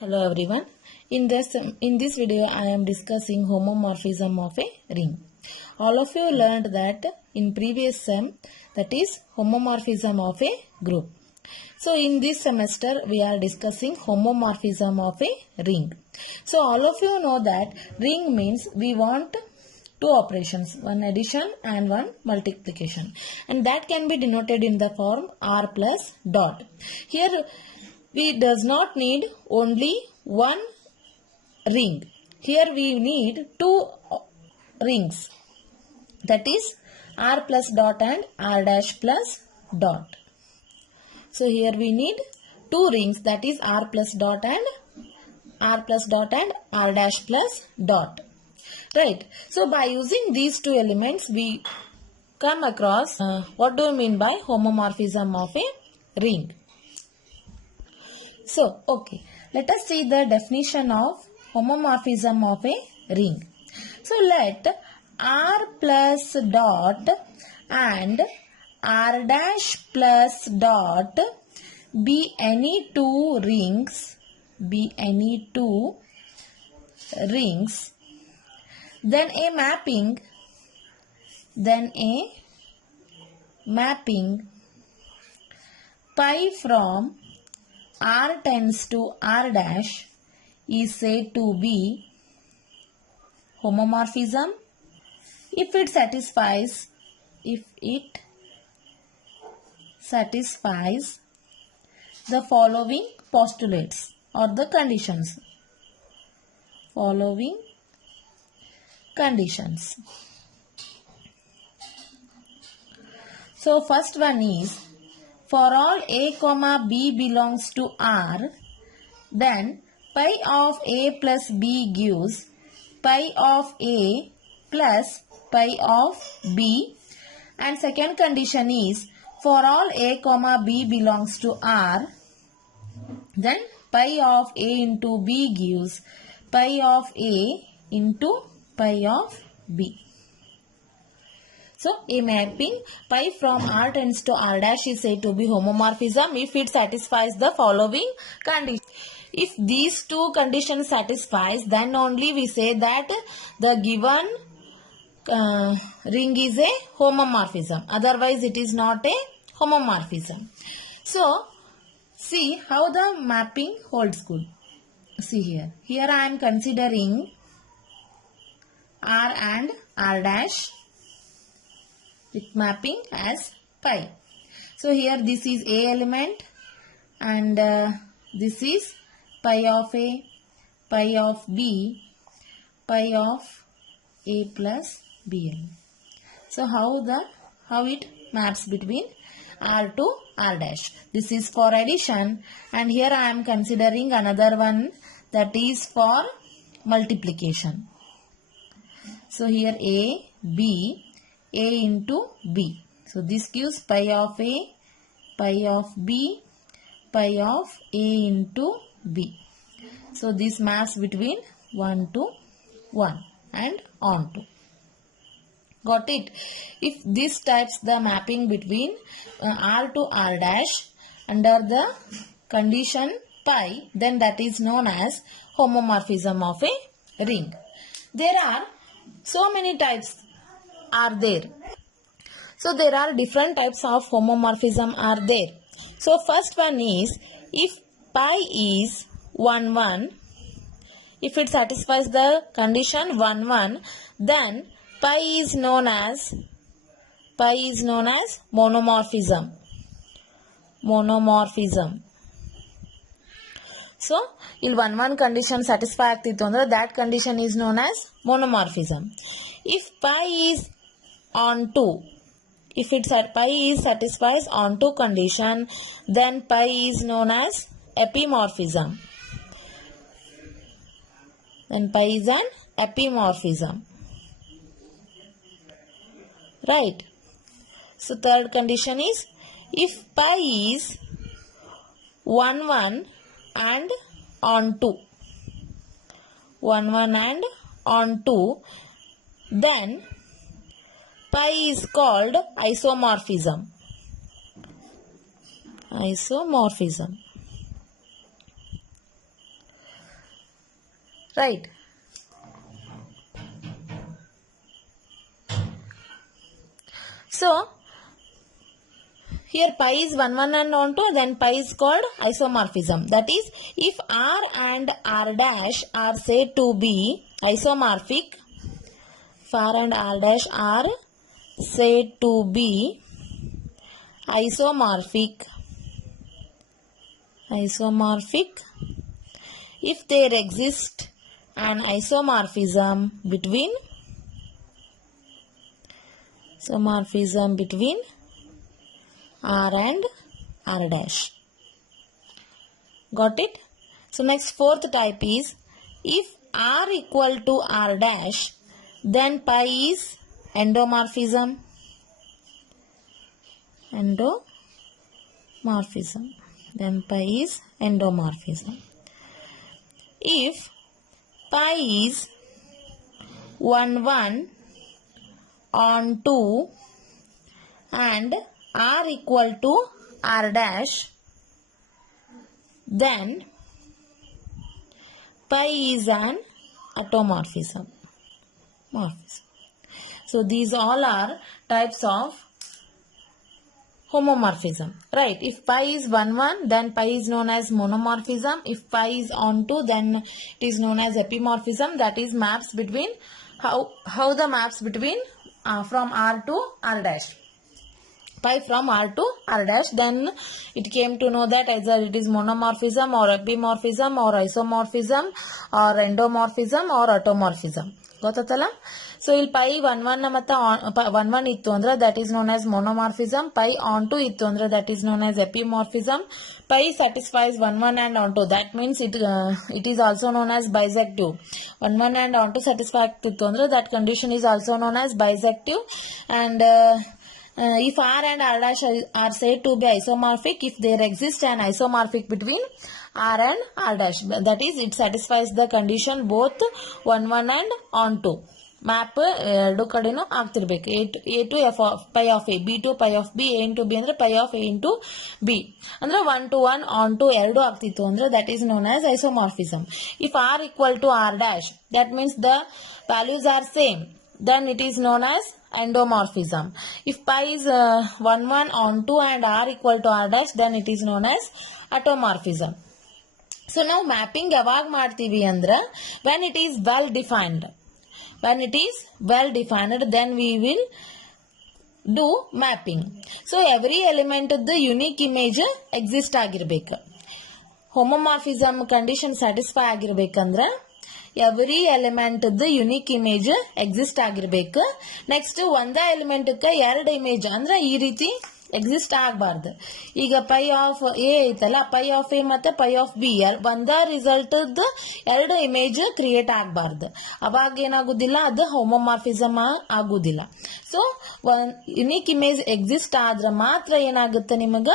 Hello everyone. In this video I am discussing homomorphism of a ring. All of you learned that in previous sem, that is homomorphism of a group. So in this semester we are discussing homomorphism of a ring. So all of you know that ring means we want two operations, one addition and one multiplication, and that can be denoted in the form r plus dot. Here we does not need only one ring. Here we need two rings, that is r plus dot and r dash plus dot. So here we need two rings, that is r plus dot and r dash plus dot. Right. So by using these two elements we come across what do you mean by homomorphism of a ring. So, okay, let us see the definition of homomorphism of a ring. So, let r plus dot and r dash plus dot be any two rings, then a mapping pi from r tends to r dash is said to be homomorphism if it satisfies the following postulates or the conditions. So first one is, for all a comma b belongs to R, then pi of a plus b gives pi of a plus pi of b. And second condition is, for all a comma b belongs to R, then pi of a into b gives pi of a into pi of b. So, a mapping pi from r tends to r dash is said to be homomorphism if it satisfies the following conditions. If these two conditions satisfies, then only we say that the given ring is a homomorphism. Otherwise, it is not a homomorphism. So, see how the mapping holds good. See here. Here I am considering r and r dash with mapping as pi. So here this is a element and this is pi of a, pi of b, pi of a plus b element. So how it maps between r to r dash. This is for addition, and here I am considering another one, that is for multiplication. So here a, b, a into b. So this gives pi of a, pi of b, pi of a into b. So this maps between 1 to 1 and on to. Got it? If this types the mapping between r to r dash under the condition pi, then that is known as homomorphism of a ring. There are so many types are there. So there are different types of homomorphism are there. So first one is, if pi is 1 1, if it satisfies the condition 1 1, then pi is known as monomorphism. So il 1 1 condition satisfy ಆಗ್ತಿತ್ತು ಅಂದ್ರೆ that condition is known as monomorphism. If pi is on 2, if pi is satisfies on 2 condition, then pi is known as epimorphism. Then pi is an epimorphism. Right. So third condition is, if pi is 1 1 and on 2, 1 1 and on 2, then pi is called isomorphism. right? So here pi is 1 1 and on 2, then pi is called isomorphism. That is, if R and R dash are said to be isomorphic, if R and R dash are said to be isomorphic, if there exists an isomorphism between R and R dash. Got it? So next fourth type is, if R equal to R dash, then pi is endomorphism. Then pi is endomorphism. If pi is 1 1 on 2 and R equal to R dash, then pi is an automorphism. So these all are types of homomorphism, right? If pi is 1 1, then pi is known as monomorphism. If pi is on 2, then it is known as epimorphism. That is maps between how the maps between from R to R dash. Pi from R to R dash, then it came to know that either it is monomorphism or epimorphism or isomorphism or endomorphism or automorphism. ಗೊತ್ತಲ್ಲ? So ಇಲ್ಲಿ pi 1 1 ಮತ್ತು 1 1 ಇತ್ತು ಅಂದ್ರೆ that is known as monomorphism. Pi onto ಇತ್ತು ಅಂದ್ರೆ that is known as epimorphism. Pi satisfies 1 1 and on 2. That means it is also known as bisective. 1 1 and on 2 satisfies ittu andre that condition is also known as bisective. And if R and R dash are said to be isomorphic, if there exists an isomorphic between R and R dash, that is, it satisfies the condition both 1 1 and on 2. Map ಎರಡು ಕಡೆನೂ ಆಗ್ತಿರ್ಬೇಕು. A to F of pi of A, B to pi of B, A into B ಅಂದ್ರೆ pi of A into B ಅಂದ್ರೆ 1 to 1 onto ಎರಡು ಆಗ್ತಿತ್ತು ಅಂದ್ರೆ that is known as isomorphism. If R equal to R dash, that means the values are same, then it is known as endomorphism. If pi is 1 1 on 2 and r equal to r dash, then it is known as automorphism. So now mapping yavag ಮಾಡ್ತೀವಿ ಅಂದ್ರೆ when it is well defined. When it is well defined, then we will do mapping. So every element of the unique image exist ಆಗಿರಬೇಕು. Homomorphism condition satisfy ಆಗಿರಬೇಕಂದ್ರೆ every element unique image exist ಆಗಿರ್ಬೇಕು. Next ಒಂದೇ element ಎರಡು image ಅಂದ್ರೆ ಈ ರೀತಿ exist ಆಗಬಾರ್ದು. ಈಗ ಪೈ ಆಫ್ ಎ ಐತಲ್ಲ, ಪೈ ಆಫ್ ಎ ಮತ್ತೆ ಪೈ ಆಫ್ ಬಿ ಒಂದೇ ರಿಸಲ್ಟ್ ಎರಡು ಇಮೇಜ್ ಕ್ರಿಯೇಟ್ ಆಗಬಾರ್ದು. ಅವಾಗ ಏನಾಗುದಿಲ್ಲ, ಅದು ಹೋಮೋಮಾರ್ಫಿಸಮ್ ಆಗುದಿಲ್ಲ. ಸೊ ಯುನಿಕ್ ಇಮೇಜ್ ಎಕ್ಸಿಸ್ಟ್ ಆದ್ರೆ ಮಾತ್ರ ಏನಾಗುತ್ತೆ, ನಿಮಗ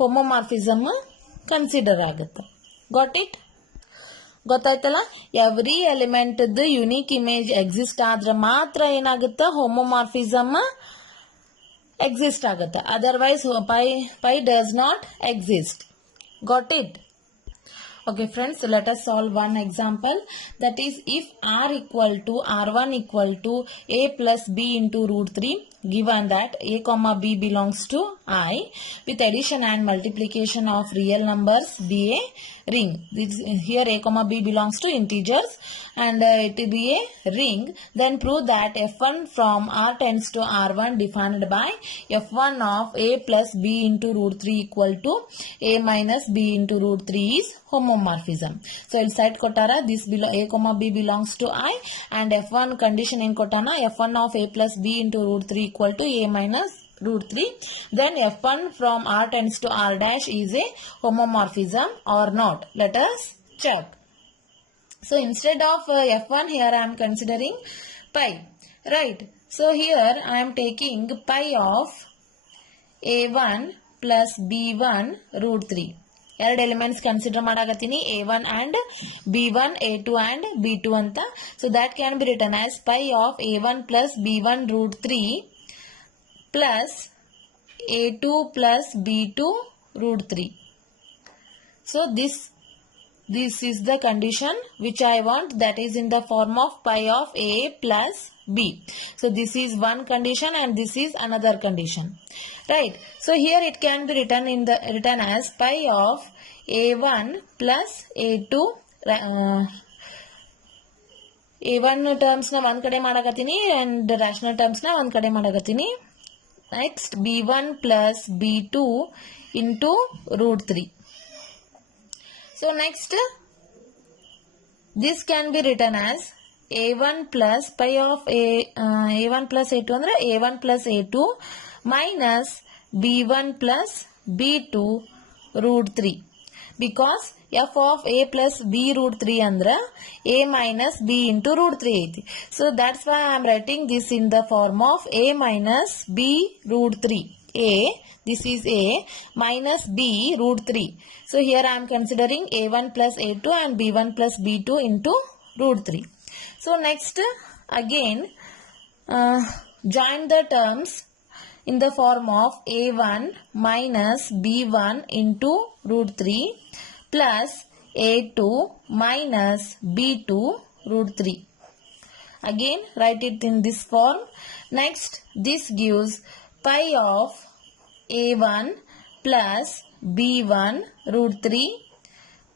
ಹೋಮೋಮಾರ್ಫಿಸಮ್ ಕನ್ಸಿಡರ್ ಆಗುತ್ತೆ. Got it? ಗೊತ್ತಾಯ್ತಲ್ಲ? Every element unique image exist ಆದ್ರೆ ಮಾತ್ರ ಏನಾಗುತ್ತೆ, ಹೋಮೋಮಾರ್ಫಿಸಮ್ ಎಕ್ಸಿಸ್ಟ್ ಆಗುತ್ತೆ. Otherwise pi does not exist. Got it? Okay friends, let us solve one example. That is, if r equal to r1 equal to a plus b into root 3, given that a comma b belongs to I, with addition and multiplication of real numbers be a ring. Here a comma b belongs to integers and it will be a ring. Then prove that f1 from r tends to r1 defined by f1 of a plus b into root 3 equal to a minus b into root 3 is homomorphism. So in side kotara, this a comma b belongs to I and f1 condition in kotana, f1 of a plus b into root 3 equal to a minus root 3. Then f1 from r tends to r dash is a homomorphism or not. Let us check. So instead of f1, here I am considering pi, right? So here I am taking pi of a1 plus b1 root 3. ಎರಡು elements consider ಮಾಡಾಕತ್ತೀನಿ, a1 and b1, a2 and b2 ಅಂತ. So that can be return as pi of a1 plus b1 root 3 plus a2 plus b2 root 3. So this this is the condition which I want, that is in the form of pi of A plus B. So this is one condition and this is another condition. Right. So here it can be written as pi of A1 plus A2. A1 terms na one kade madakatini and rational terms na one kade madakatini. Next B1 plus B2 into root 3. So next this can be written as A1 plus pi of A1 plus A2 andre A1 plus A2 minus B1 plus B2 root 3. Because f of A plus B root 3 andre A minus B into root 3 aiti. So that's why I am writing this in the form of A minus B root 3. A, this is A minus B root 3. So here I am considering A1 plus A2 and B1 plus B2 into root 3. So next again join the terms in the form of A1 minus B1 into root 3 plus A2 minus B2 root 3. Again write it in this form. Next this gives pi of A1 plus B1 root 3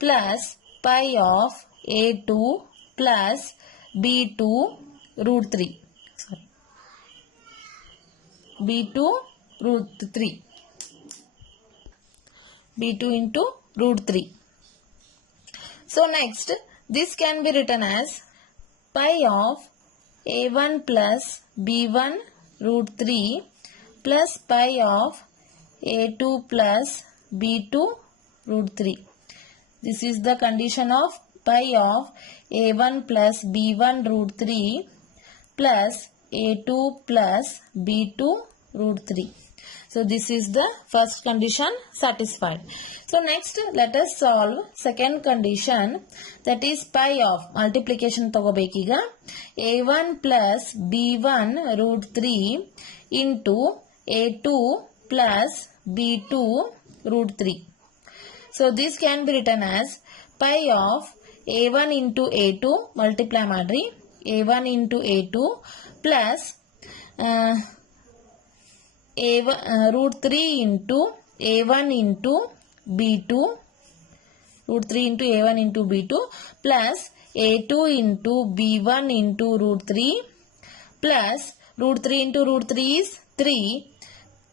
plus pi of A2 plus B2 root 3. Sorry. B2 root 3. B2 into root 3. So next this can be written as pi of A1 plus B1 root 3 plus pi of A2 plus B2 root 3. This is the condition of pi of A1 plus B1 root 3 plus A2 plus B2 root 3. So this is the first condition satisfied. So next let us solve second condition, that is pi of multiplication tagobekiga A1 plus B1 root 3 into A2 plus B2 root 3. So this can be written as pi of A1 into A2 multiply madri A1 into A2 plus root 3 into A1 into B2 root 3 into A1 into B2 plus A2 into B1 into root 3 plus root 3 into root 3 is 3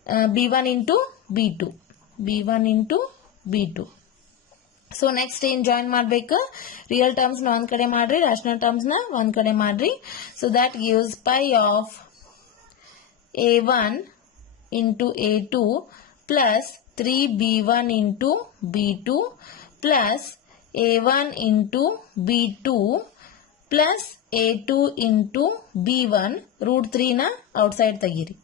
B1 into B2 B1 into B2. So next in join madbeku real terms na one kade madri rational terms na one kade madri. So that gives pi of A1 into A2 plus 3B1 into B2 plus A1 into B2 plus A2 into B1 root 3 na outside tagiri.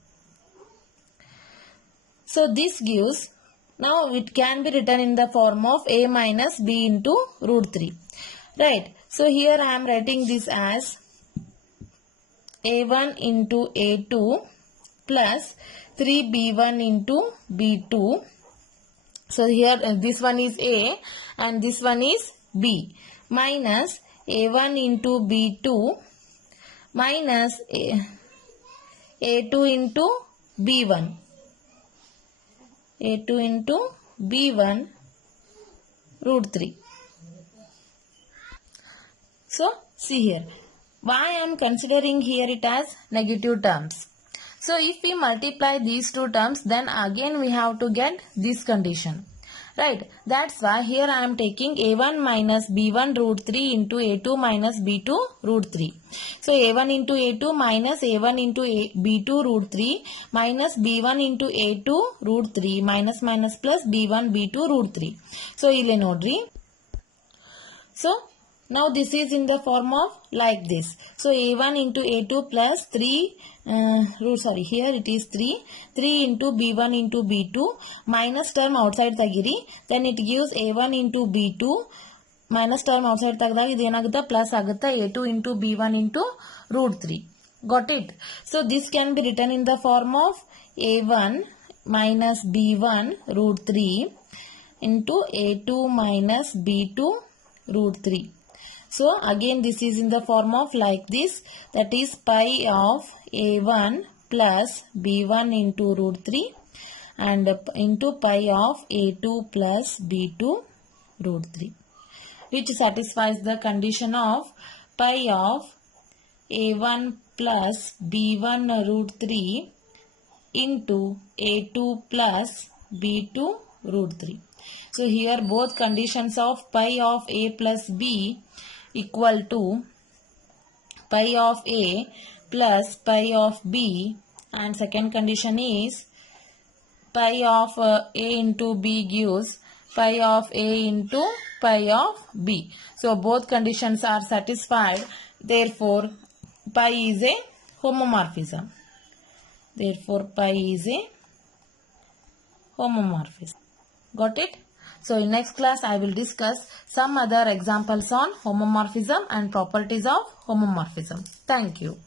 So this gives, now it can be written in the form of A minus B into root 3. Right. So here I am writing this as A1 into A2 plus 3B1 into B2. So here this one is A and this one is B minus A1 into B2 minus A2 into B1. A2 into B1 root 3. So see here, why I am considering here it as negative terms. So if we multiply these two terms, then again we have to get this condition. Right. That's why here I am taking A1 minus B1 root 3 into A2 minus B2 root 3. So A1 into A2 minus A1 into B2 root 3 minus B1 into A2 root 3 minus minus plus B1 B2 root 3. So ಇಲ್ಲಿ ನೋಡ್ರಿ. So now this is in the form of like this. So A1 into A2 plus 3 here it is 3 into B1 into B2 minus term outside tagiri, then it gives A1 into B2 minus term outside tagದಾಗ ಇದು ಏನಾಗುತ್ತೆ plus ಆಗುತ್ತೆ A2 into B1 into root 3. Got it? So this can be written in the form of A1 minus B1 root 3 into A2 minus B2 root 3. So again this is in the form of like this, that is pi of a1 plus b1 into root 3 and into pi of a2 plus b2 root 3, which satisfies the condition of pi of a1 plus b1 root 3 into a2 plus b2 root 3. So here both conditions of pi of a plus b equal to pi of a plus pi of b, and second condition is pi of a into b gives pi of a into pi of b. So both conditions are satisfied, therefore pi is a homomorphism. Therefore pi is a homomorphism. Got it? So in next class I will discuss some other examples on homomorphism and properties of homomorphism. Thank you.